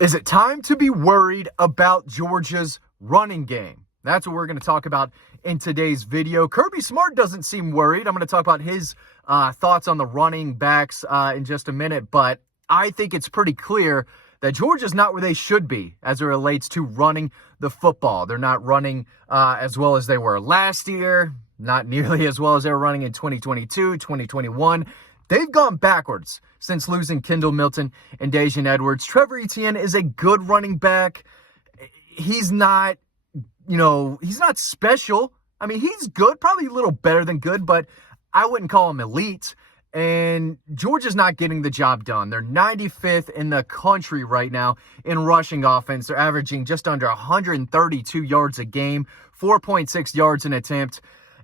Is it time to be worried about Georgia's running game? That's what we're going to talk about in today's video. Kirby Smart doesn't seem worried. I'm going to talk about his thoughts on the running backs in just a minute, but I think it's pretty clear that Georgia's not where they should be as it relates to running the football. They're not running as well as they were last year, not nearly as well as they were running in 2022, 2021. They've gone backwards since losing Kendall Milton and Daijun Edwards. Trevor Eason is a good running back. He's not, he's not special. I mean, he's good, probably a little better than good, but I wouldn't call him elite. And Georgia's not getting the job done. They're 95th in the country right now in rushing offense. They're averaging just under 132 yards a game, 4.6 yards an attempt.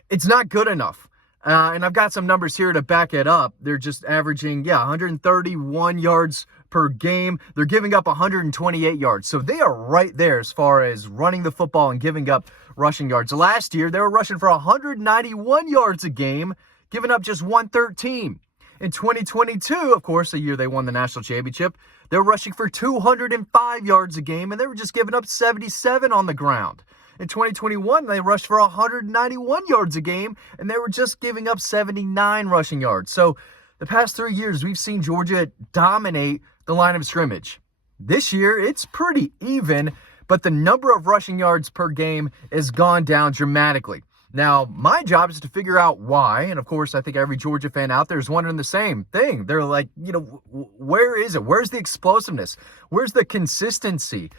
It's not good enough. And I've got some numbers here to back it up. They're just averaging, 131 yards per game. They're giving up 128 yards. So they are right there as far as running the football and giving up rushing yards. Last year, they were rushing for 191 yards a game, giving up just 113. In 2022, of course, the year they won the national championship, they were rushing for 205 yards a game, and they were just giving up 77 on the ground. In 2021, they rushed for 191 yards a game, and they were just giving up 79 rushing yards. So the past 3 years, we've seen Georgia dominate the line of scrimmage. This year, it's pretty even, but the number of rushing yards per game has gone down dramatically. Now, my job is to figure out why, and of course, I think every Georgia fan out there is wondering the same thing. They're like, where is it? Where's the explosiveness? Where's the consistency?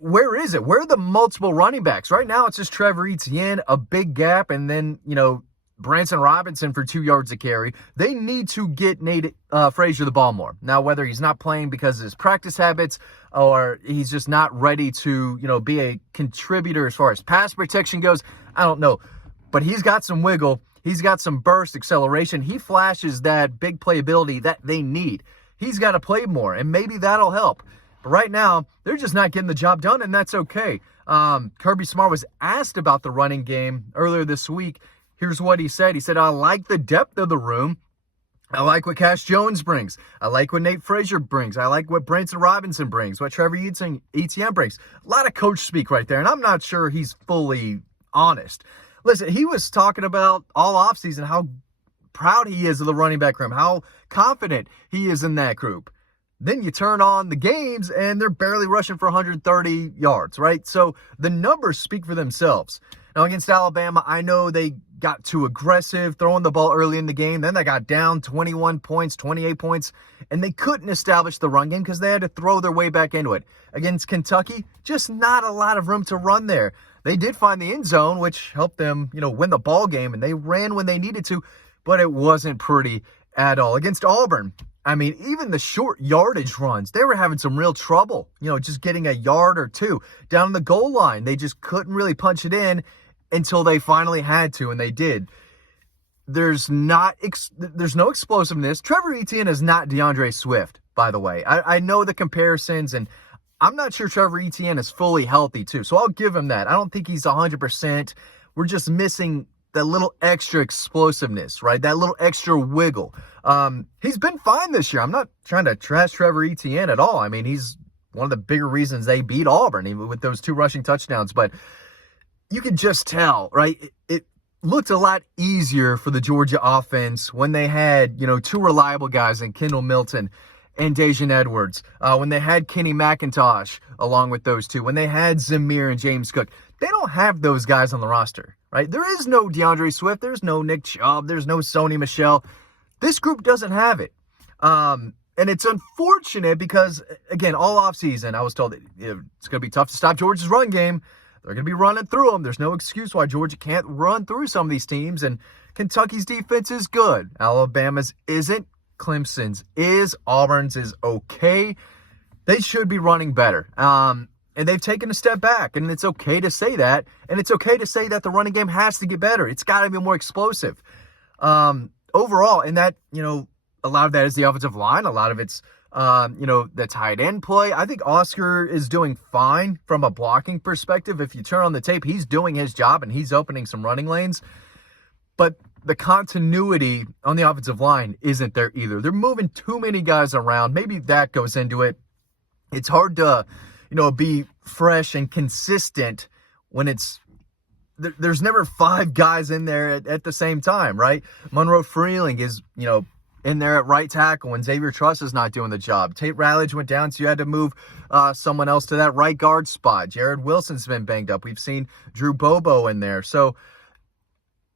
Where is it? Where are the multiple running backs? Right now, it's just Trevor Eason, a big gap, and then, Branson Robinson for 2 yards a carry. They need to get Nate Frazier the ball more. Now, whether he's not playing because of his practice habits or he's just not ready to, be a contributor as far as pass protection goes, I don't know. But he's got some wiggle. He's got some burst acceleration. He flashes that big playability that they need. He's got to play more, and maybe that'll help. But right now, they're just not getting the job done, and that's okay. Kirby Smart was asked about the running game earlier this week. Here's what he said. He said, I like the depth of the room. I like what Cash Jones brings. I like what Nate Frazier brings. I like what Branson Robinson brings, what Trevor Eason brings. A lot of coach speak right there, and I'm not sure he's fully honest. Listen, he was talking about all offseason how proud he is of the running back room, how confident he is in that group. Then you turn on the games, and they're barely rushing for 130 yards, right? So the numbers speak for themselves. Now, against Alabama, I know they got too aggressive, throwing the ball early in the game. Then they got down 21 points, 28 points, and they couldn't establish the run game because they had to throw their way back into it. Against Kentucky, just not a lot of room to run there. They did find the end zone, which helped them, win the ball game, and they ran when they needed to, but it wasn't pretty at all. Against Auburn, I mean, even the short yardage runs, they were having some real trouble, just getting a yard or two. Down the goal line, they just couldn't really punch it in until they finally had to, and they did. There's no explosiveness. Trevor Eason is not DeAndre Swift, by the way. I know the comparisons, and I'm not sure Trevor Eason is fully healthy, too, so I'll give him that. I don't think he's 100%. We're just missing that little extra explosiveness, right? That little extra wiggle. He's been fine this year. I'm not trying to trash Trevor Eason at all. I mean, he's one of the bigger reasons they beat Auburn, even with those 2 rushing touchdowns. But you can just tell, right? It looked a lot easier for the Georgia offense when they had, 2 reliable guys in Kendall Milton and Daijun Edwards, when they had Kenny McIntosh along with those 2, when they had Zamir and James Cook. They don't have those guys on the roster, right? There is no DeAndre Swift. There's no Nick Chubb. There's no Sony Michel. This group doesn't have it. And it's unfortunate because, again, all offseason, I was told that it's going to be tough to stop Georgia's run game. They're going to be running through them. There's no excuse why Georgia can't run through some of these teams. And Kentucky's defense is good. Alabama's isn't. Clemson's is. Auburn's is okay. They should be running better. And they've taken a step back, and it's okay to say that. And it's okay to say that the running game has to get better. It's got to be more explosive. Overall, and that, a lot of that is the offensive line. A lot of it's, the tight end play. I think Oscar is doing fine from a blocking perspective. If you turn on the tape, he's doing his job, and he's opening some running lanes. But the continuity on the offensive line isn't there either. They're moving too many guys around. Maybe that goes into it. it's hard to, be fresh and consistent when there's never five guys in there at the same time, right? Monroe Freeling is, in there at right tackle when Xavier Truss is not doing the job. Tate Ratledge went down, so you had to move someone else to that right guard spot. Jared Wilson's been banged up. We've seen Drew Bobo in there. So,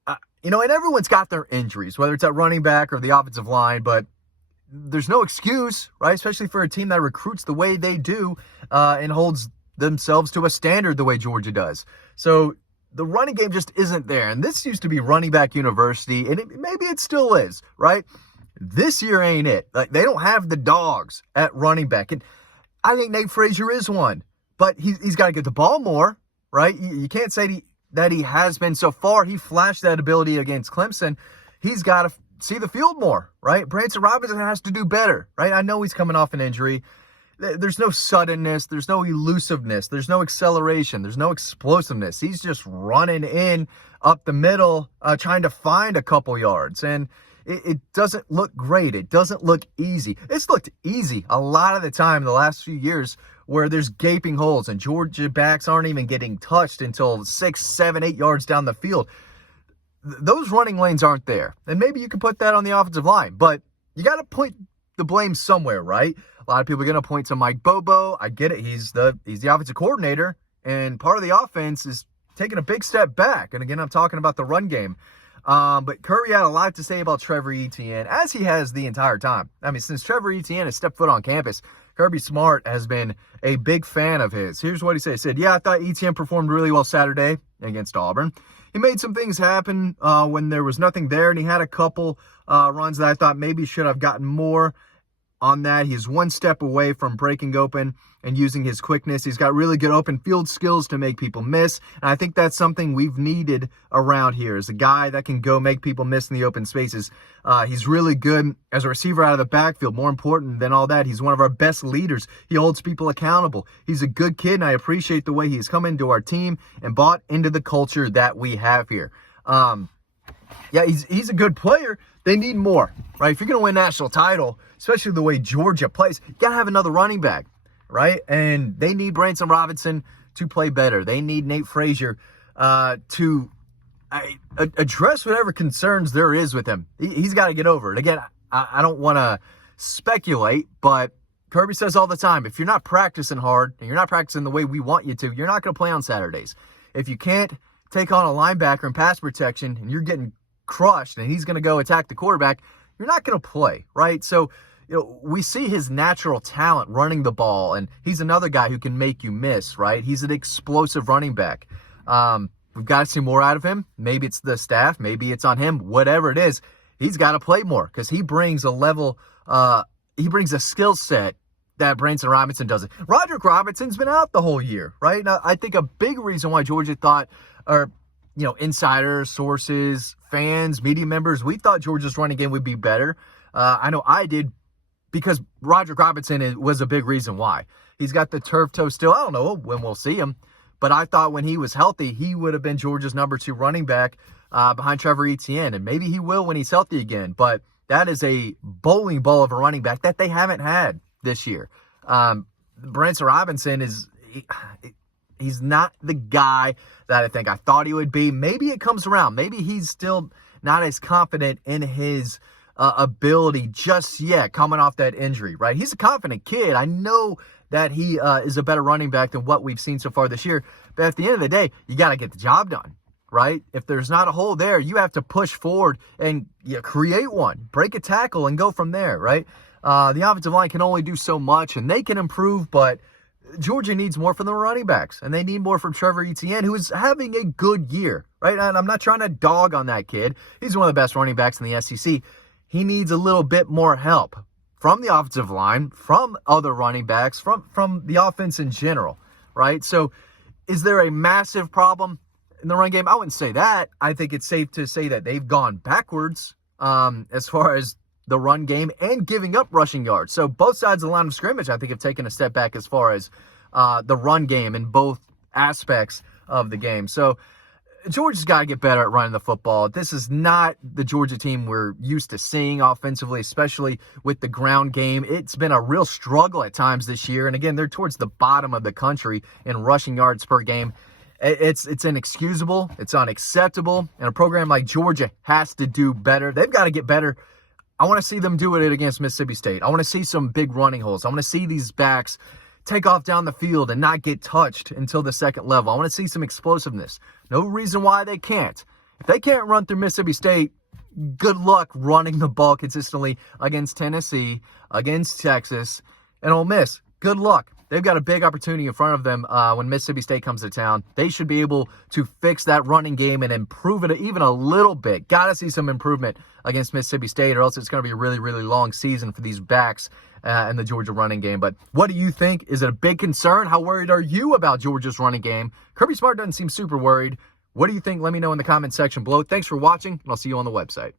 and everyone's got their injuries, whether it's at running back or the offensive line, but there's no excuse, right? Especially for a team that recruits the way they do and holds themselves to a standard the way Georgia does. So the running game just isn't there. And this used to be running back university, and maybe it still is, right? This year ain't it. Like, they don't have the dogs at running back. And I think Nate Frazier is one. But he's got to get the ball more, right? You can't say that he has been so far. He flashed that ability against Clemson. He's got to see the field more, right? Branson Robinson has to do better, right? I know he's coming off an injury. There's no suddenness. There's no elusiveness. There's no acceleration. There's no explosiveness. He's just running in up the middle, trying to find a couple yards. And it doesn't look great. It doesn't look easy. It's looked easy a lot of the time in the last few years where there's gaping holes and Georgia backs aren't even getting touched until 6, 7, 8 yards down the field. Those running lanes aren't there. And maybe you can put that on the offensive line, but you got to point the blame somewhere, right? A lot of people are going to point to Mike Bobo. I get it. He's the offensive coordinator, and part of the offense is taking a big step back. And again, I'm talking about the run game. But Kirby had a lot to say about Trevor Etienne, as he has the entire time. I mean, since Trevor Etienne has stepped foot on campus, Kirby Smart has been a big fan of his. Here's what he said. He said, I thought Etienne performed really well Saturday against Auburn. He made some things happen when there was nothing there, and he had a couple runs that I thought maybe should have gotten more on that. He's one step away from breaking open and using his quickness. He's got really good open field skills to make people miss. And I think that's something we've needed around here, is a guy that can go make people miss in the open spaces. He's really good as a receiver out of the backfield. More important than all that, he's one of our best leaders. He holds people accountable. He's a good kid, and I appreciate the way he's come into our team and bought into the culture that we have here. He's a good player. They need more, right? If you're going to win a national title, especially the way Georgia plays, you got to have another running back, right? And they need Branson Robinson to play better. They need Nate Frazier to address whatever concerns there is with him. He's got to get over it. Again, I don't want to speculate, but Kirby says all the time, if you're not practicing hard and you're not practicing the way we want you to, you're not going to play on Saturdays. If you can't take on a linebacker in pass protection and you're getting crushed and he's going to go attack the quarterback, you're not going to play, right? So, we see his natural talent running the ball, and he's another guy who can make you miss, right? He's an explosive running back. We've got to see more out of him. Maybe it's the staff. Maybe it's on him. Whatever it is, he's got to play more because he brings a level, he brings a skill set that Branson Robinson doesn't. Roderick Robinson's been out the whole year, right? Now, I think a big reason why Georgia thought, or insiders, sources, fans, media members, we thought Georgia's running game would be better. I know I did, because Roderick Robinson was a big reason why. He's got the turf toe still. I don't know when we'll see him, but I thought when he was healthy, he would have been Georgia's number 2 running back behind Trevor Etienne, and maybe he will when he's healthy again. But that is a bowling ball of a running back that they haven't had this year. Branson Robinson he's not the guy that I think I thought he would be. Maybe it comes around. Maybe he's still not as confident in his ability just yet, coming off that injury, right? He's a confident kid. I know that he is a better running back than what we've seen so far this year. But at the end of the day, you got to get the job done, right? If there's not a hole there, you have to push forward and create one, break a tackle, and go from there, right? The offensive line can only do so much, and they can improve, but Georgia needs more from the running backs, and they need more from Trevor Etienne, who is having a good year, right? And I'm not trying to dog on that kid. He's one of the best running backs in the SEC. He needs a little bit more help from the offensive line, from other running backs, from the offense in general, right? So is there a massive problem in the run game? I wouldn't say that. I think it's safe to say that they've gone backwards as far as the run game and giving up rushing yards. So both sides of the line of scrimmage, I think, have taken a step back as far as the run game in both aspects of the game. So Georgia's got to get better at running the football. This is not the Georgia team we're used to seeing offensively, especially with the ground game. It's been a real struggle at times this year. And again, they're towards the bottom of the country in rushing yards per game. It's inexcusable. It's unacceptable. And a program like Georgia has to do better. They've got to get better. I want to see them do it against Mississippi State. I want to see some big running holes. I want to see these backs take off down the field and not get touched until the second level. I want to see some explosiveness. No reason why they can't. If they can't run through Mississippi State, good luck running the ball consistently against Tennessee, against Texas, and Ole Miss. Good luck. They've got a big opportunity in front of them when Mississippi State comes to town. They should be able to fix that running game and improve it even a little bit. Got to see some improvement against Mississippi State, or else it's going to be a really, really long season for these backs in the Georgia running game. But what do you think? Is it a big concern? How worried are you about Georgia's running game? Kirby Smart doesn't seem super worried. What do you think? Let me know in the comment section below. Thanks for watching, and I'll see you on the website.